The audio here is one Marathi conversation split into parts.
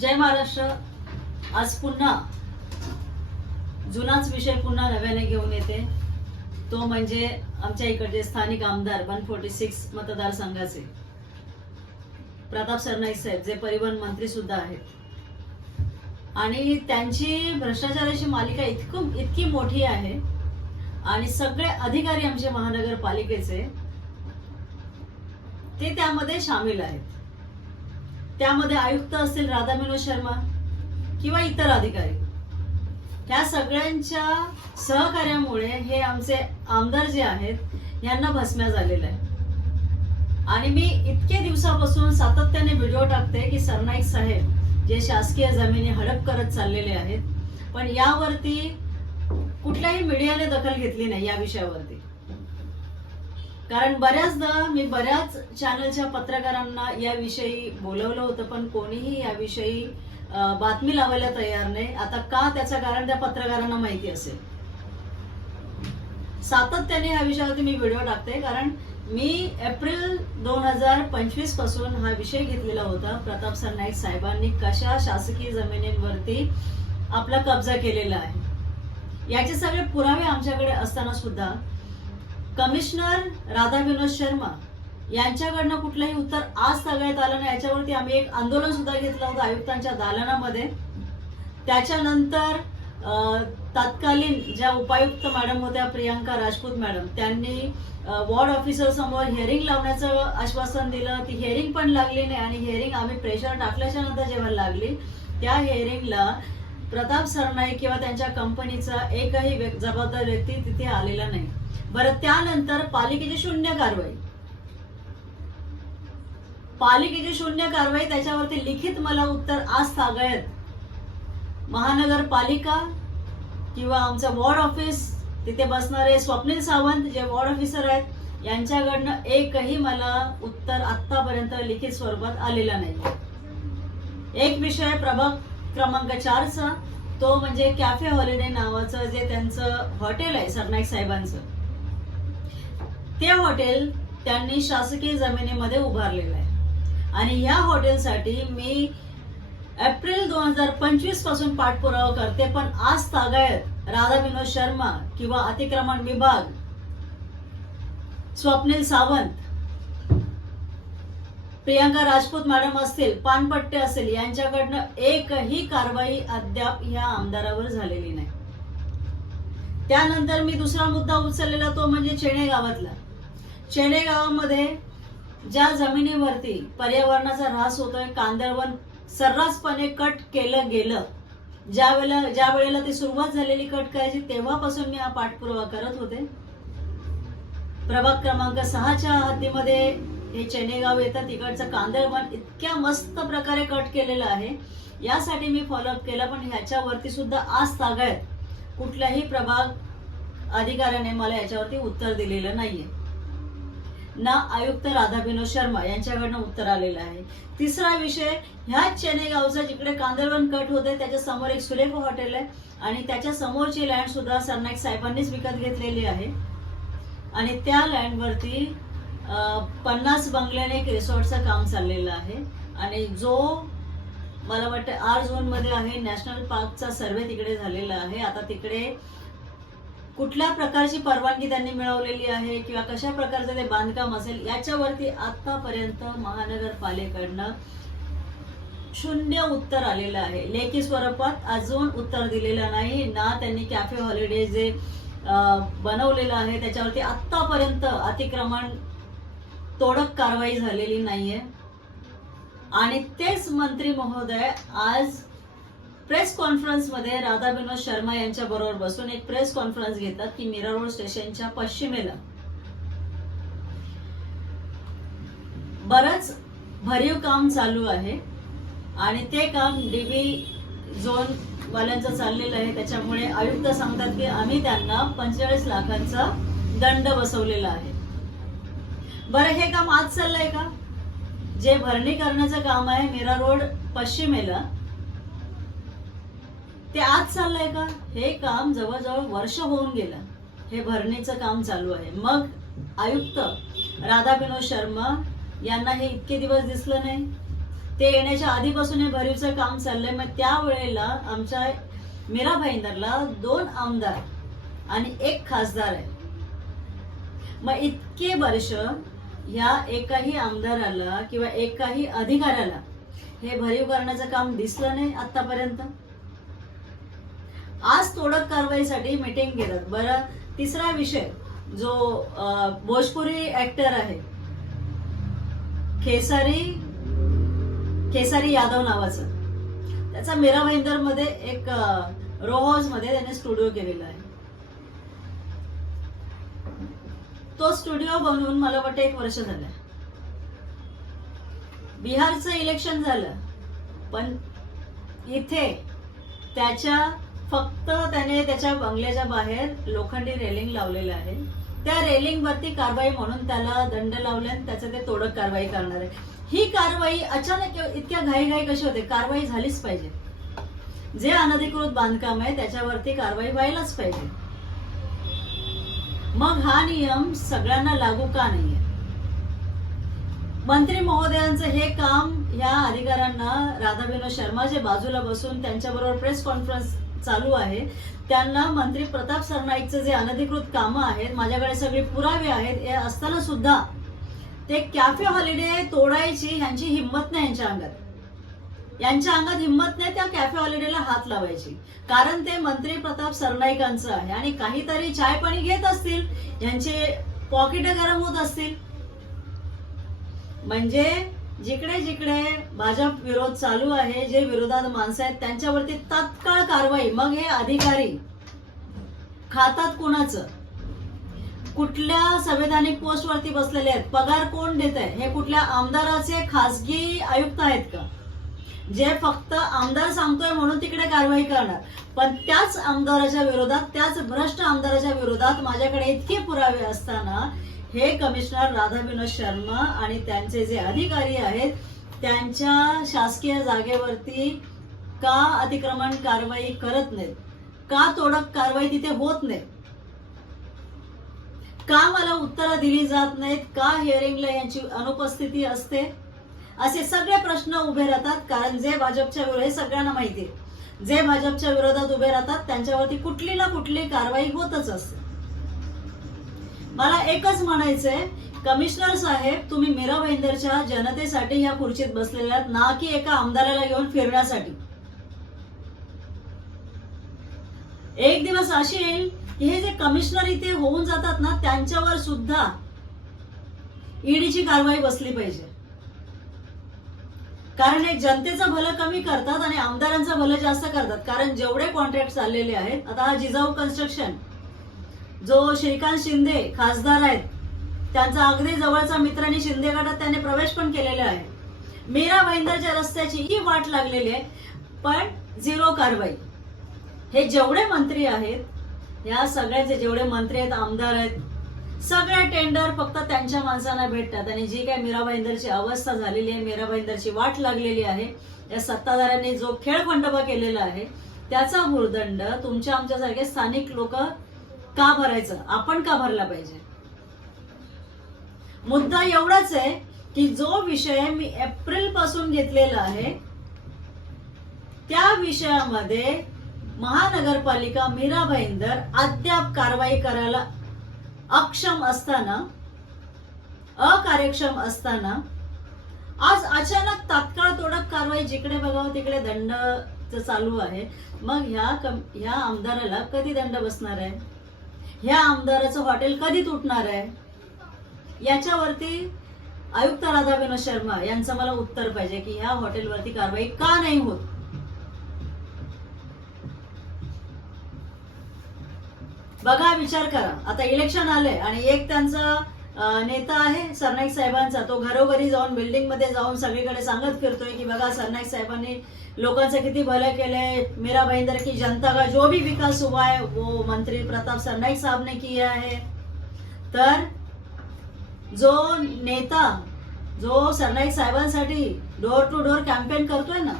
जय महाराष्ट्र. आज पुन्हा जुनाच विषय पुन्हा नव्याने घेऊन येते. तो म्हणजे आमच्या इकडचे स्थानिक आमदार वन फोर्टी सिक्स मतदारसंघाचे. प्रताप सरनाईक साहेब जे परिवहन मंत्री सुद्धा आहेत. आणि त्यांची भ्रष्टाचाराची मालिका इतकं इतकी मोठी आहे. आणि सगळे अधिकारी आमचे महानगरपालिकेचे ते त्यामध्ये सामील आहेत. त्यामध्ये आयुक्त असतील राधा विनोद शर्मा किंवा इतर अधिकारी. ह्या सगळ्यांच्या सहकार्यामुळे हे आमचे आमदार जे आहेत यांना भस्म्या झालेलं आहे आणि मी इतके दिवसापासून सातत्याने व्हिडिओ टाकते की सरनाईक साहेब जे शासकीय जमिनी हडप करत चाललेले आहेत पण यावरती कुठल्याही मीडियाने दखल घेतली नाही या विषयावरती. कारण बऱ्याचदा मी बऱ्याच चॅनलच्या पत्रकारांना याविषयी बोलवलं होतं पण कोणीही याविषयी बातमी लावायला तयार नाही. आता का त्याचं कारण त्या पत्रकारांना माहिती असेल? सातत्याने या विषयावरती मी व्हिडिओ टाकते कारण मी एप्रिल दोन हजार पंचवीसपासून हा विषय घेतलेला होता. प्रताप सरनाईक साहेबांनी कशा शासकीय जमिनींवरती आपला कब्जा केलेला आहे. याचे सगळे पुरावे आमच्याकडे असताना सुद्धा कमिशनर राधा विनोद शर्मा यांच्याकडनं कुठलंही उत्तर आज तगण्यात आलं नाही. याच्यावरती आम्ही एक आंदोलन सुद्धा घेतलं होतं आयुक्तांच्या दालनामध्ये. त्याच्यानंतर तत्कालीन ज्या उपायुक्त मॅडम होत्या प्रियांका राजपूत मॅडम त्यांनी वॉर्ड ऑफिसर समोर हिअरिंग लावण्याचं आश्वासन दिलं. ती हिअरिंग पण लागली नाही आणि हिअरिंग आम्ही प्रेशर टाकल्याच्या नंतर जेव्हा लागली त्या हिअरिंगला प्रताप सरनाईक किंवा त्यांच्या कंपनीचा एकही जबाबदार व्यक्ती तिथे आलेला नाही. बरं त्यानंतर पालिकेची शून्य कारवाई. पालिकेची शून्य कारवाई त्याच्यावरती लिखित मला उत्तर आज सागळ्यात महानगरपालिका किंवा आमचं वॉर्ड ऑफिस तिथे बसणारे स्वप्नील सावंत जे वॉर्ड ऑफिसर आहेत यांच्याकडनं एकही मला उत्तर आतापर्यंत लिखित स्वरूपात आलेलं नाही. एक विषय प्रभाग क्रमांक चारचा तो म्हणजे कॅफे हॉलिडे नावाचं जे त्यांचं हॉटेल आहे सरनाईक साहेबांचं. ते हॉटेल त्यांनी शासकीय जमिनीमध्ये उभारलेलं आहे. आणि या हॉटेलसाठी मी एप्रिल दोन हजार पंचवीसपासून पाठपुरावा करते पण आज तागायत राधा विनोद शर्मा किंवा अतिक्रमण विभाग स्वप्नील सावंत प्रियांका राजपूत मॅडम असतील पानपट्टे असतील यांच्याकडनं एकही कारवाई अद्याप या आमदारावर झालेली नाही. त्यानंतर मी दुसरा मुद्दा उचललेला तो म्हणजे चेणे गावातला. चेणे गावामध्ये ज्या जमिनीवरती पर्यावरणाचा ऱ्हास होतोय कांदळवन सर्रासपणे कट केलं गेलं. ज्या वेळेला ज्या वेळेला ती सुरुवात झालेली कट करायची तेव्हापासून मी हा पाठपुरावा करत होते. प्रभाग क्रमांक सहाच्या हद्दीमध्ये हे चेनेगाव येतं तिकडचं कांदळवन इतक्या मस्त प्रकारे कट केलेलं आहे. यासाठी मी फॉलोअप केला पण ह्याच्यावरती सुद्धा आज तागायत कुठल्याही प्रभाग अधिकाऱ्याने मला याच्यावरती उत्तर दिलेलं नाहीये. ना आयुक्त राधा विनोद शर्मा यांच्याकडनं उत्तर आलेलं आहे. तिसरा विषय ह्याच चेनेगावचा जिकडे कांदळवन कट होते त्याच्यासमोर एक सुलेख हॉटेल आहे आणि त्याच्या समोरची लँड सुद्धा सरनाईक साहेबांनीच विकत घेतलेली आहे. आणि त्या लँडवरती पन्नास बंगल्याने एक रिसॉर्टचं काम चाललेलं आहे. आणि जो मला वाटतं आर झोनमध्ये आहे नॅशनल पार्कचा सर्वे तिकडे झालेला आहे. आता तिकडे कुठल्या प्रकारची परवानगी त्यांनी मिळवलेली आहे किंवा कशा प्रकारचं ते बांधकाम असेल याच्यावरती आतापर्यंत महानगरपालिकेकडनं शून्य उत्तर आलेलं आहे. लेखी स्वरूपात अजून उत्तर दिलेलं नाही. ना त्यांनी कॅफे हॉलिडे जे बनवलेलं आहे त्याच्यावरती आतापर्यंत अतिक्रमण तोडक कारवाई झालेली नाहीये. आणि तेच मंत्री महोदय आज प्रेस कॉन्फरन्समध्ये राधा विनोद शर्मा यांच्या बरोबर बसून एक प्रेस कॉन्फरन्स घेतात की मीरा रोड स्टेशनच्या पश्चिमेला. बरंच भरीव काम चालू आहे आणि ते काम डीबी झोन वाल्यांचं चाललेलं आहे. त्याच्यामुळे आयुक्त सांगतात की आम्ही त्यांना पंचेचाळीस लाखांचा दंड बसवलेला आहे. बरं हे काम आज चाललंय का? जे भरणी करण्याचं काम आहे मीरा रोड पश्चिमेला ते आज चाललंय का? हे काम जवळजवळ वर्ष होऊन गेलं. हे भरणीचं काम चालू आहे. मग आयुक्त राधा विनोद शर्मा यांना हे इतके दिवस दिसलं नाही. ते येण्याच्या आधीपासून हे भरीवचं काम चाललंय. मग त्यावेळेला आमच्या मीरा भाईंदरला दोन आमदार आणि एक खासदार आहे. मग इतके वर्ष या एकाही आमदाराला किंवा एकाही अधिकाऱ्याला हे भरीव करण्याचं काम दिसलं नाही आतापर्यंत. आज तोडक कारवाईसाठी मीटिंग घेतात. बरं तिसरा विषय जो भोजपुरी ऍक्टर आहे. खेसारी खेसारी यादव नावाचं. त्याचा मीरा भाईंदरमध्ये एक रो हाऊसमध्ये त्याने स्टुडिओ केलेला आहे. तो स्टुडिओ बनवून मला वाटतं एक वर्ष झालं बिहारचं इलेक्शन झालं पण इथे त्याच्या फक्त त्याने त्याच्या बंगल्याच्या बाहेर लोखंडी रेलिंग लावलेलं आहे. त्या रेलिंग वरती कारवाई म्हणून त्याला दंड लावले आणि त्याचं ते तोडक कारवाई करणार आहे. ही कारवाई अचानक इतक्या घाई कशी होते? कारवाई झालीच पाहिजे. जे अनधिकृत बांधकाम आहे त्याच्यावरती कारवाई व्हायलाच पाहिजे. मग हा नियम सगळ्यांना लागू का नाहीये? मंत्री महोदयांचं हे काम या अधिकाऱ्यांना राधाबेनो शर्मा जे बाजूला बसून त्यांच्याबरोबर प्रेस कॉन्फरन्स चालू आहे. त्यांना मंत्री प्रताप सरनाईकचे जे अनधिकृत कामं आहेत माझ्याकडे सगळे पुरावे आहेत हे असताना सुद्धा ते कॅफे हॉलिडे तोडायची यांची हिंमत नाही यांच्या अंगात. यांच्या अंगात हिंमत नाही त्या कॅफे हॉलिडेला हात लावायची. कारण ते मंत्री प्रताप सरनाईकांचं आहे आणि काहीतरी चाय पाणी घेत असतील यांचे पॉकेट गरम होत असतील. म्हणजे जिकडे जिकडे भाजप विरोध चालू आहे जे विरोधात माणसं आहेत त्यांच्यावरती तात्काळ कारवाई. मग हे अधिकारी खातात कुणाचं? कुठल्या संवैधानिक पोस्ट वरती बसलेले आहेत? पगार कोण देत आहे? हे कुठल्या आमदाराचे खासगी आयुक्त आहेत का? जे फक्त आमदार सांगतोय म्हणून तिकडे कारवाई करणार. पण त्याच आमदाराच्या विरोधात त्याच भ्रष्ट आमदाराच्या विरोधात माझ्याकडे इतके पुरावे असताना हे कमिशनर राधा विनोद शर्मा आणि त्यांचे जे अधिकारी आहेत त्यांच्या शासकीय जागेवरती का अतिक्रमण कारवाई करत नाहीत? का तोडक कारवाई तिथे होत नाही? का मला उत्तरं दिली जात नाहीत? का हिअरिंगला यांची अनुपस्थिती असते? असे सगळे प्रश्न उभे राहतात कारण जे भाजपच्या विरोधात हे सगळ्यांना माहिती आहे. जे भाजपच्या विरोधात उभे राहतात त्यांच्यावरती कुठली ना कुठली कारवाई होतच असते. मला एकच म्हणायचंय कमिशनर साहेब तुम्ही मीरा भाईंदरच्या जनतेसाठी या खुर्चीत बसलेल्या ना की एका आमदाराला घेऊन फिरण्यासाठी. एक दिवस अशी येईल की हे जे कमिशनर इथे होऊन जातात ना त्यांच्यावर सुद्धा ईडीची कारवाई बसली पाहिजे. कारण हे जनतेचं भलं कमी करतात आणि आमदारांचं भलं जास्त करतात. कारण जेवढे कॉन्ट्रॅक्ट चाललेले आहेत आता हा जिजाऊ कन्स्ट्रक्शन जो श्रीकांत शिंदे खासदार आहेत त्यांचा अगदी जवळचा मित्रांनी शिंदे गटात त्याने प्रवेश पण केलेला आहे. मीरा भाईंदरच्या रस्त्याची ही वाट लागलेली आहे पण झिरो कारवाई. हे जेवढे मंत्री आहेत या सगळ्याचे जेवढे मंत्री आहेत आमदार आहेत सगळे टेंडर फक्त त्यांच्या माणसांना भेटतात. आणि जी काय मीरा भाईंदरची अवस्था झालेली आहे मीरा भाईंदरची वाट लागलेली आहे या सत्ताधाऱ्यांनी जो खेळ खेळखंडोबा केलेला आहे त्याचा भूर्दंड तुमच्या आमच्यासारखे स्थानिक लोक का भरायचं? आपण का भरला पाहिजे? मुद्दा एवढाच आहे की जो विषय मी एप्रिलपासून घेतलेला आहे त्या विषयामध्ये महानगरपालिका मीरा भाईंदर अद्याप कारवाई करायला अक्षम असताना अकार्यक्षम असताना आज अचानक तात्काळ तोडक कारवाई जिकडे बघावं तिकडे दंड चालू आहे. मग ह्या कम ह्या आमदाराला कधी दंड बसणार आहे? ह्या आमदाराचं हॉटेल कधी तुटणार आहे? याच्यावरती आयुक्त राधा विनोद शर्मा यांचं मला उत्तर पाहिजे की ह्या हॉटेलवरती कारवाई का नाही होत? बघा विचार करा. आता इलेक्शन आलंय आणि एक त्यांचं नेता आहे. सरनाईक साहेबांचा तो घरोघरी जाऊन बिल्डिंगमध्ये जाऊन सगळीकडे सांगत फिरतोय की बघा सरनाईक साहेबांनी लोकांचं किती भलं केलंय. मेरा भाईंदर की जनता का जो भी विकास हुआ है वो मंत्री प्रताप सरनाईक साहब ने किया है. तर जो नेता जो सरनाईक साहेबांसाठी डोर टू डोर कॅम्पेन करतोय ना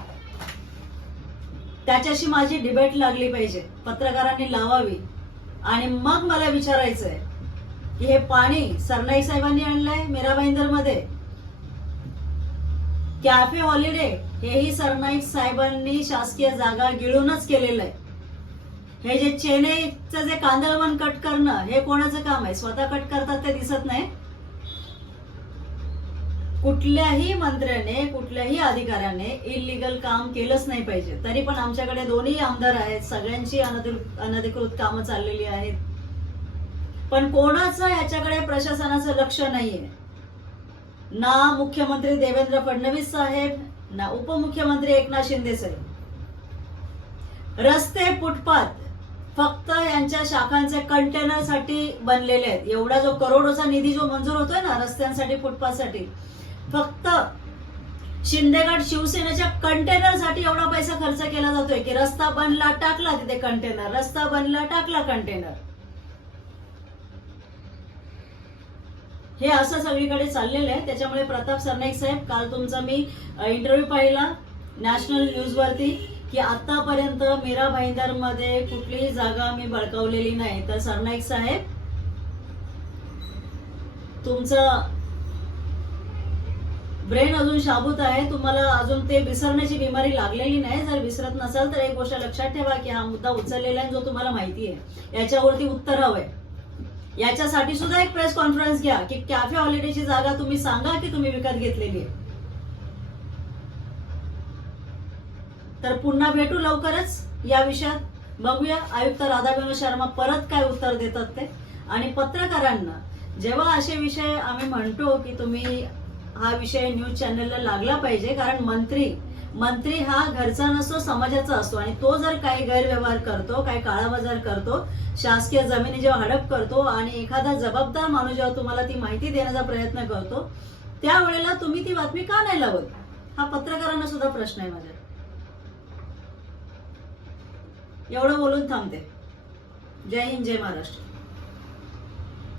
त्याच्याशी माझी डिबेट लागली पाहिजे. पत्रकारांनी लावावी. आणि मग मला विचारायचंय की हे पाणी सरनाई साहेबांनी आणलंय मीराबाईंदरमध्ये कॅफे हॉलिडे हेही सरनाईक साहेबांनी शासकीय जागा गिळूनच केलेलं आहे. हे जे चेन्नईचं जे कांदळवन कट करणं हे कोणाचं काम आहे? स्वतः कट करतात ते दिसत नाही. कुठल्याही मंत्र्याने कुठल्याही अधिकाऱ्याने इलिगल काम केलंच नाही पाहिजे. तरी पण आमच्याकडे दोन्ही आमदार आहेत. सगळ्यांची अनधिकृत कामं चाललेली आहेत. पण कोणाचं याच्याकडे प्रशासनाचं लक्ष नाहीये? ना मुख्यमंत्री देवेंद्र फडणवीस साहेब ना उपमुख्यमंत्री एकनाथ शिंदे साहेब. रस्ते फुटपाथ फक्त यांच्या शाखांचे कंटेनरसाठी बनलेले आहेत. एवढा जो करोडोचा निधी जो मंजूर होतोय ना रस्त्यांसाठी फुटपाथसाठी फक्त शिंदेगड शिवसेनेच्या कंटेनरसाठी एवढा पैसा खर्च केला जातोय की रस्ता बनला टाकला तिथे कंटेनर रस्ता बनला टाकला कंटेनर. हे असं सगळीकडे चाललेलं आहे. त्याच्यामुळे प्रताप सरनाईक साहेब काल तुमचा मी इंटरव्ह्यू पाहिला नॅशनल न्यूजवरती की आतापर्यंत मीरा भाईंदरमध्ये कुठलीही जागा मी बळकावलेली नाही. तर सरनाईक साहेब तुमचं ब्रेन अजून शाबूत आहे. तुम्हाला अजून ते विसरण्याची बिमारी लागलेली नाही. जर विसरत नसाल तर एक गोष्ट लक्षात ठेवा की हा मुद्दा उचललेला आहे जो तुम्हाला माहिती आहे. याच्यावरती उत्तर हवंय. याच्यासाठी सुद्धा एक प्रेस कॉन्फरन्स घ्या की कॅफे हॉलिडेची जागा तुम्ही सांगा की तुम्ही विकत घेतलेली आहे. तर पुन्हा भेटू लवकरच या विषयात. बघूया आयुक्त राधाबेनू शर्मा परत काय उत्तर देतात ते. आणि पत्रकारांना जेव्हा असे विषय आम्ही म्हणतो की तुम्ही हा विषय न्यूज चॅनलला लागला पाहिजे कारण मंत्री मंत्री हा घरचा नसतो समाजाचा असतो आणि तो जर काही गैरव्यवहार करतो काही काळाबाजार करतो शासकीय जमिनी जेव्हा हडप करतो आणि एखादा जबाबदार माणूस जेव्हा तुम्हाला ती माहिती देण्याचा प्रयत्न करतो त्यावेळेला तुम्ही ती बातमी का नाही लावत? हा पत्रकारांना सुद्धा प्रश्न आहे माझ्या एवढं बोलून थांबते. जय हिंद जय महाराष्ट्र.